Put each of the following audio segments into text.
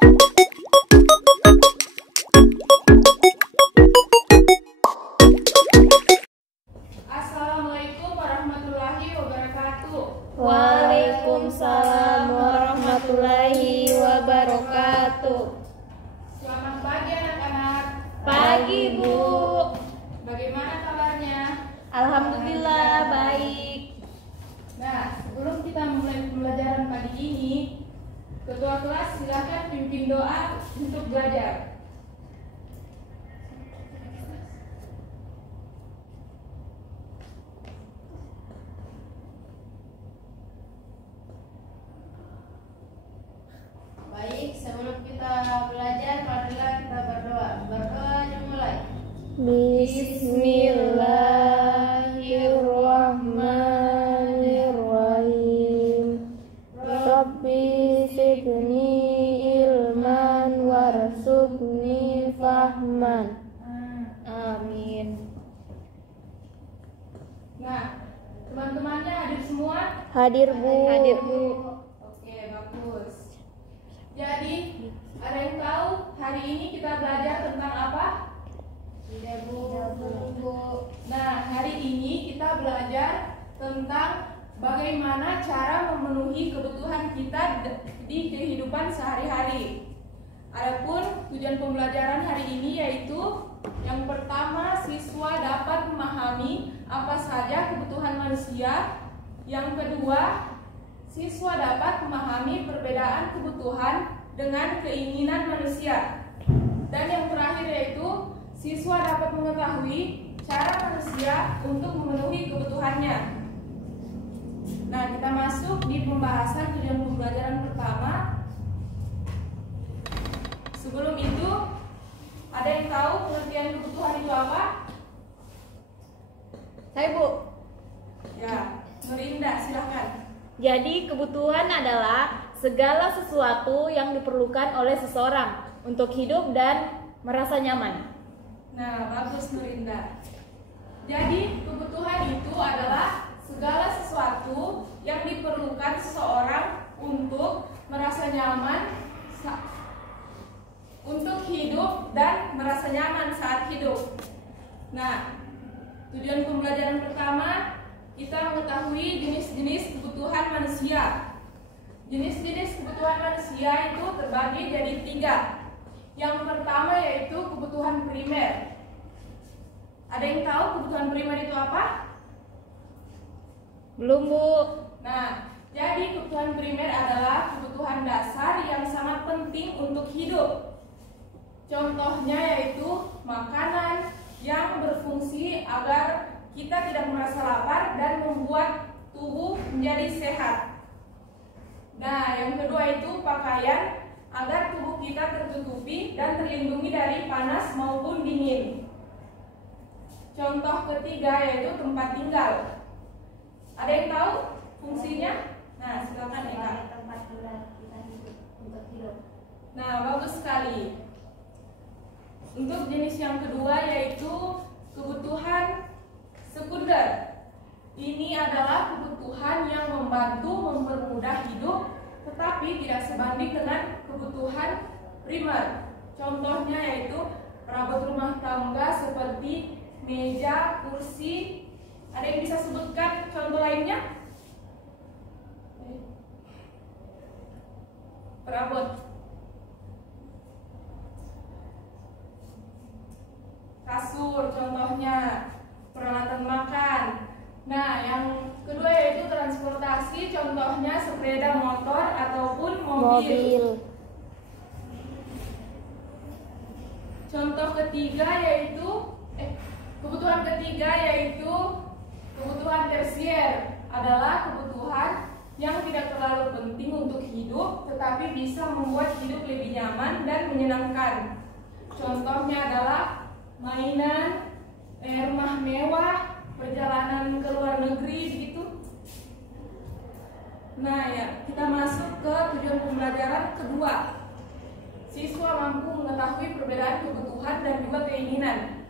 Assalamualaikum warahmatullahi wabarakatuh. Waalaikumsalam warahmatullahi wabarakatuh. Selamat pagi anak-anak. Pagi, Bu. Bagaimana kabarnya? Alhamdulillah baik. Nah, sebelum kita mulai pembelajaran pagi ini, ketua kelas silakan pimpin doa untuk belajar. Baik, sebelum kita belajar, marilah kita berdoa. Berdoa dimulai. Bismillahirrahmanirrahim. Rabbi zidni ilman warzuqni fahman. Amin. Nah, teman-temannya hadir semua? Hadir, Bu. Hadir, Bu. Oke, bagus. Jadi, ada yang tahu hari ini kita belajar tentang apa? Tidak, Bu. Nah, hari ini kita belajar tentang bagaimana cara memenuhi kebutuhan kita di kehidupan sehari-hari. Adapun tujuan pembelajaran hari ini yaitu yang pertama, siswa dapat memahami apa saja kebutuhan manusia. Yang kedua, siswa dapat memahami perbedaan kebutuhan dengan keinginan manusia. Dan yang terakhir yaitu siswa dapat mengetahui cara manusia untuk memenuhi kebutuhannya. Nah, kita masuk di pembahasan tujuan pembelajaran pertama. Sebelum itu, ada yang tahu pengertian kebutuhan itu apa? Saya, Bu. Ya, Nurinda, silahkan. Jadi kebutuhan adalah segala sesuatu yang diperlukan oleh seseorang untuk hidup dan merasa nyaman. Nah, bagus Nurinda. Jadi, kebutuhan itu adalah segala sesuatu yang diperlukan seseorang untuk merasa nyaman, untuk hidup dan merasa nyaman saat hidup. Nah, tujuan pembelajaran pertama, kita mengetahui jenis-jenis kebutuhan manusia. Jenis-jenis kebutuhan manusia itu terbagi jadi 3. Yang pertama yaitu kebutuhan primer. Ada yang tahu kebutuhan primer itu apa? Belum, Bu. Nah, jadi kebutuhan primer adalah kebutuhan dasar yang sangat penting untuk hidup. Contohnya yaitu makanan yang berfungsi agar kita tidak merasa lapar dan membuat tubuh menjadi sehat. Nah, yang kedua itu pakaian agar tubuh kita tertutupi dan terlindungi dari panas maupun dingin. Contoh ketiga yaitu tempat tinggal. Ada yang tahu fungsinya? Nah, silakan Eka. Tempat tinggal kita hidup untuk hidup. Nah, bagus sekali. Untuk jenis yang kedua yaitu kebutuhan sekunder. Ini adalah kebutuhan yang membantu mempermudah hidup tetapi tidak sebanding dengan kebutuhan primer. Contohnya yaitu perabot rumah tangga seperti meja, kursi. Ada yang bisa sebutkan contoh lainnya? Perabot. Kasur contohnya, peralatan makan. Nah, yang kedua yaitu transportasi, contohnya sepeda motor ataupun mobil. Contoh ketiga yaitu kebutuhan ketiga yaitu kebutuhan tersier, adalah kebutuhan yang tidak terlalu penting untuk hidup tetapi bisa membuat hidup lebih nyaman dan menyenangkan. Contohnya adalah mainan, rumah mewah, perjalanan ke luar negeri begitu. Nah, ya, kita masuk ke tujuan pembelajaran kedua. Siswa mampu mengetahui perbedaan kebutuhan dan juga keinginan.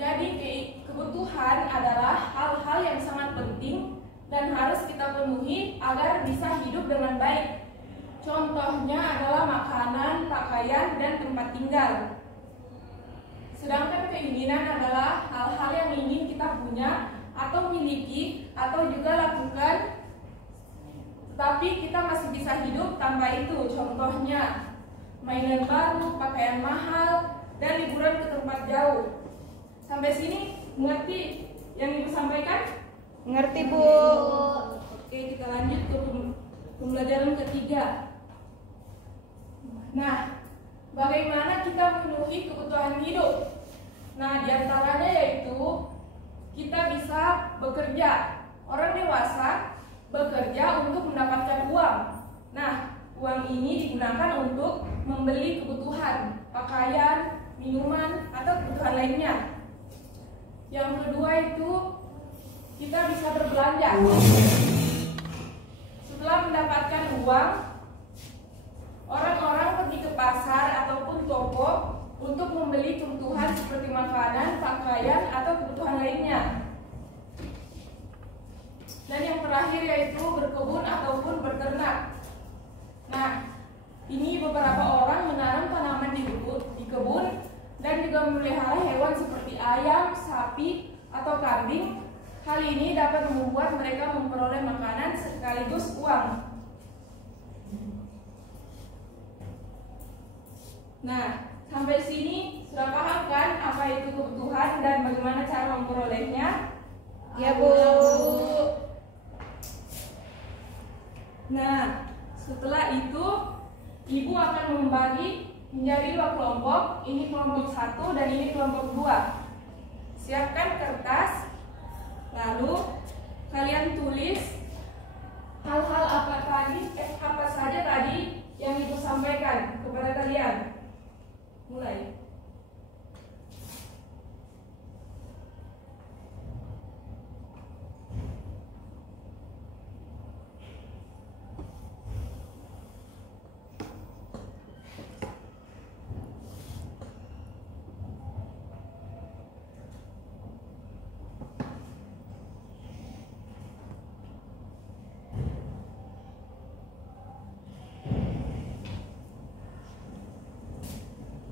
Jadi, kebutuhan adalah hal-hal yang sangat penting dan harus kita penuhi agar bisa hidup dengan baik. Contohnya adalah makanan, pakaian, dan tempat tinggal. Sedangkan keinginan adalah hal-hal yang ingin kita punya atau miliki atau juga lakukan, tetapi kita masih bisa hidup tanpa itu. Contohnya mainan baru, pakaian mahal, dan liburan ke tempat jauh. Sampai sini mengerti yang Ibu sampaikan? Ngerti, Bu. Oke, kita lanjut ke pembelajaran ketiga. Nah, bagaimana kita memenuhi kebutuhan hidup? Nah, diantaranya yaitu kita bisa bekerja. Orang dewasa bekerja untuk mendapatkan uang. Nah, uang ini digunakan untuk membeli kebutuhan, pakaian, minuman, atau kebutuhan lainnya. Yang kedua itu kita bisa berbelanja. Setelah mendapatkan uang, orang-orang pergi ke pasar ataupun toko untuk membeli kebutuhan seperti makanan, pakaian, atau kebutuhan lainnya. Dan yang terakhir yaitu berkebun ataupun berternak. Nah, ini beberapa orang menanam tanaman di kebun dan juga memelihara hewan seperti ayam, sapi, atau kambing. Hal ini dapat membuat mereka memperoleh makanan sekaligus uang. Nah, sampai sini sudah paham kan apa itu kebutuhan dan bagaimana cara memperolehnya? Ya, Bu. Nah, setelah itu Ibu akan membagi menjadi dua kelompok. Ini kelompok 1 dan ini kelompok 2. Siapkan kertas. Lalu kalian tulis hal-hal apa saja tadi yang Ibu sampaikan kepada kalian. Mulai.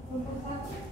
Kelompok 1.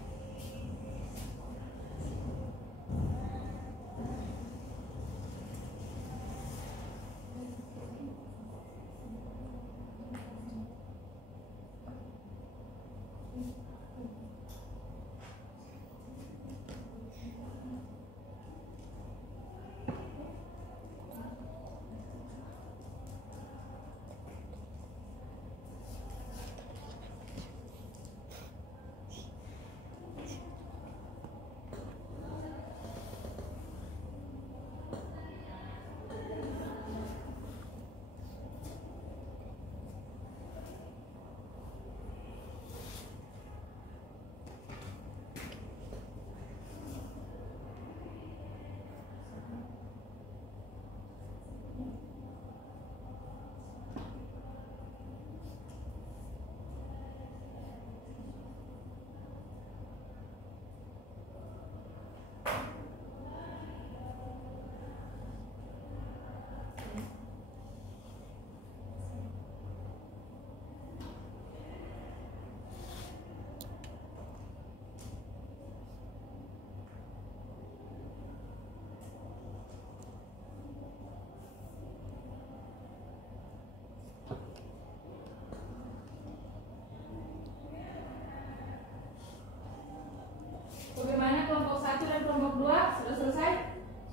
Bagaimana kelompok 1 dan kelompok 2? Sudah selesai?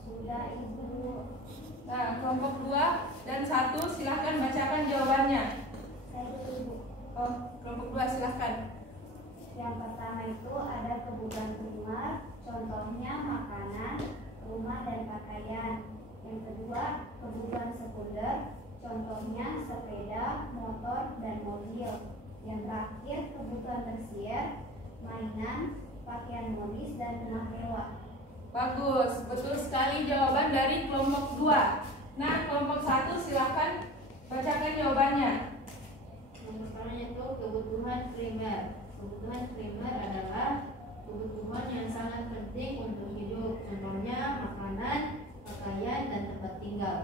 Sudah, Ibu. Nah, kelompok 2 dan 1 silahkan bacakan jawabannya. Saya dulu, Ibu. Oh, kelompok 2 silahkan. Yang pertama itu ada kebutuhan primer, contohnya makanan, rumah, dan pakaian. Yang kedua, kebutuhan sekunder, contohnya sepeda, motor, dan mobil. Yang terakhir, kebutuhan tersier, mainan, pakaian modis, dan rumah mewah. Bagus, betul sekali jawaban dari kelompok 2. Nah, kelompok 1 silahkan bacakan jawabannya. Yang pertama itu kebutuhan primer. Kebutuhan primer adalah kebutuhan yang sangat penting untuk hidup, contohnya makanan, pakaian, dan tempat tinggal.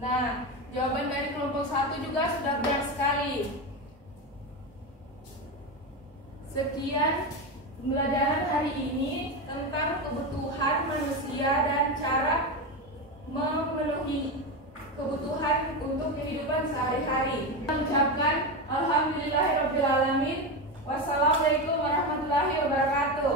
Nah, Jawaban dari kelompok 1 juga sudah benar sekali. Sekian pembelajaran hari ini tentang kebutuhan manusia dan cara memenuhi kebutuhan untuk kehidupan sehari-hari. Kita mengucapkan alhamdulillahirabbil alamin. Wassalamualaikum warahmatullahi wabarakatuh.